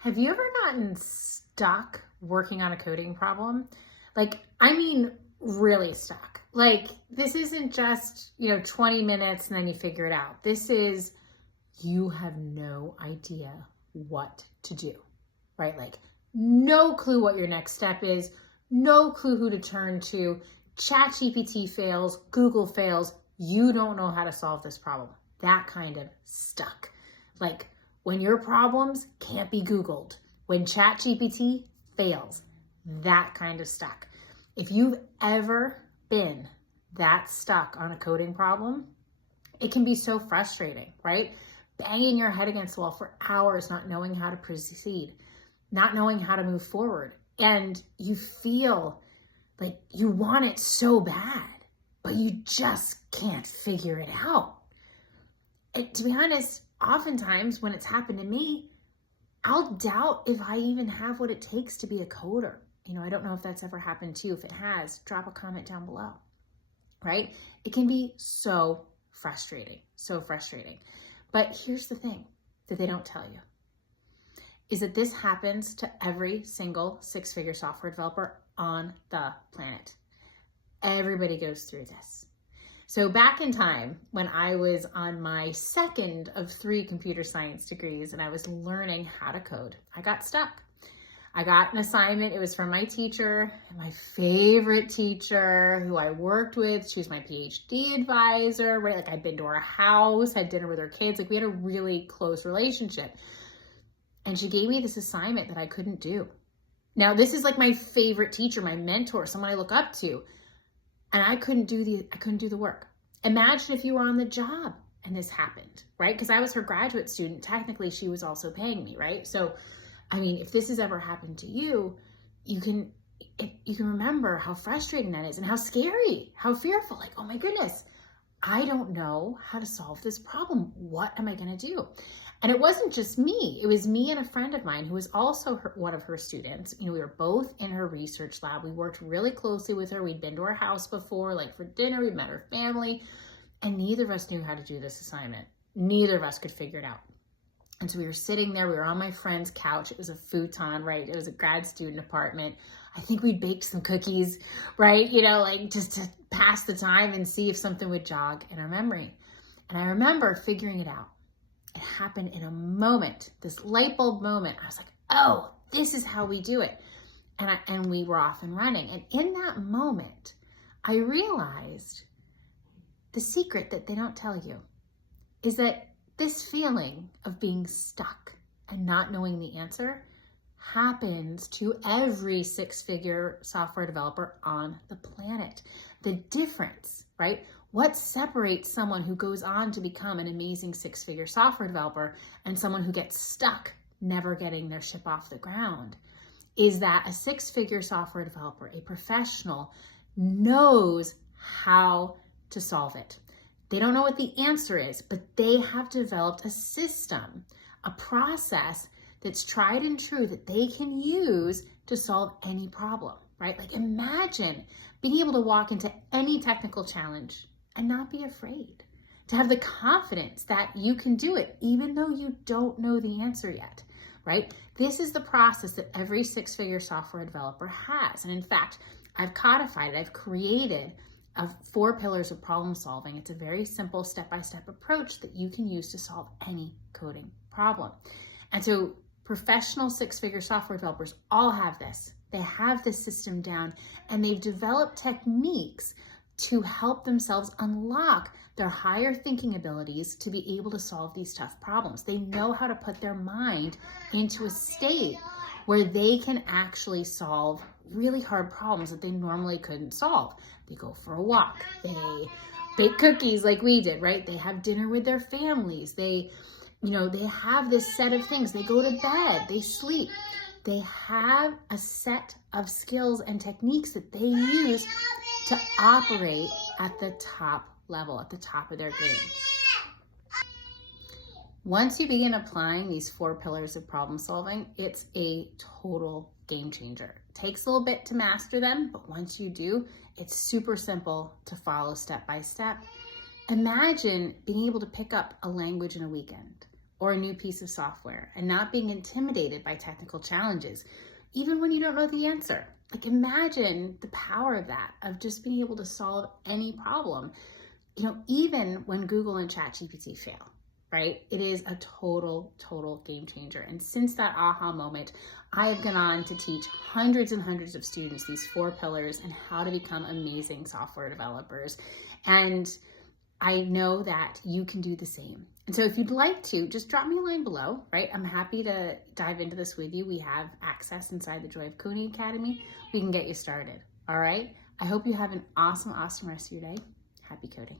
Have you ever gotten stuck working on a coding problem? I mean, really stuck. This isn't just, 20 minutes and then you figure it out. This is, you have no idea what to do, right? No clue what your next step is, no clue who to turn to. ChatGPT fails, Google fails. You don't know how to solve this problem. That kind of stuck. When your problems can't be Googled, when ChatGPT fails, that kind of stuck. If you've ever been that stuck on a coding problem, it can be so frustrating, right? Banging your head against the wall for hours, not knowing how to proceed, not knowing how to move forward. And you feel like you want it so bad, but you just can't figure it out. And to be honest, oftentimes when it's happened to me, I'll doubt if I even have what it takes to be a coder. I don't know if that's ever happened to you. If it has, drop a comment down below, right? It can be so frustrating, so frustrating. But here's the thing that they don't tell you, is that this happens to every single six-figure software developer on the planet. Everybody goes through this. So back in time, when I was on my second of 3 computer science degrees and I was learning how to code, I got stuck. I got an assignment. It was from my teacher, my favorite teacher who I worked with. She was my PhD advisor, right? I'd been to her house, had dinner with her kids. We had a really close relationship. And she gave me this assignment that I couldn't do. Now, this is my favorite teacher, my mentor, someone I look up to. And I couldn't do the work. Imagine if you were on the job and this happened, right? Because I was her graduate student. Technically, she was also paying me, right? So, if this has ever happened to you, you can remember how frustrating that is and how scary, how fearful. Oh my goodness, I don't know how to solve this problem. What am I going to do? And it wasn't just me. It was me and a friend of mine who was also one of her students. We were both in her research lab. We worked really closely with her. We'd been to her house before, for dinner. We'd met her family. And neither of us knew how to do this assignment. Neither of us could figure it out. And so we were sitting there. We were on my friend's couch. It was a futon, right? It was a grad student apartment. I think we baked some cookies, right? Just to pass the time and see if something would jog in our memory. And I remember figuring it out. It happened in a moment, this light bulb moment. I was like, oh, this is how we do it. And we were off and running. And in that moment, I realized the secret that they don't tell you is that this feeling of being stuck and not knowing the answer happens to every six-figure software developer on the planet. The difference, right? What separates someone who goes on to become an amazing six-figure software developer and someone who gets stuck never getting their ship off the ground is that a six-figure software developer, a professional, knows how to solve it. They don't know what the answer is, but they have developed a system, a process that's tried and true that they can use to solve any problem, right? Imagine being able to walk into any technical challenge and not be afraid, to have the confidence that you can do it, even though you don't know the answer yet, right? This is the process that every six-figure software developer has. And in fact, I've codified it. I've created 4 pillars of problem solving. It's a very simple step-by-step approach that you can use to solve any coding problem. And so professional six-figure software developers all have this. They have this system down, and they've developed techniques to help themselves unlock their higher thinking abilities to be able to solve these tough problems. They know how to put their mind into a state where they can actually solve really hard problems that they normally couldn't solve. They go for a walk. They bake cookies like we did, right? They have dinner with their families. They have this set of things. They go to bed. They sleep. They have a set of skills and techniques that they use to operate at the top level, at the top of their game. Once you begin applying these 4 pillars of problem solving, it's a total game changer. It takes a little bit to master them, but once you do, it's super simple to follow step by step. Imagine being able to pick up a language in a weekend, or a new piece of software and not being intimidated by technical challenges, even when you don't know the answer. Like, imagine the power of that, of just being able to solve any problem, even when Google and ChatGPT fail, right? It is a total game changer. And since that aha moment, I have gone on to teach hundreds and hundreds of students these 4 pillars and how to become amazing software developers. And I know that you can do the same. And so if you'd like to, just drop me a line below, right? I'm happy to dive into this with you. We have access inside the Joy of Coding Academy. We can get you started, all right? I hope you have an awesome rest of your day. Happy coding.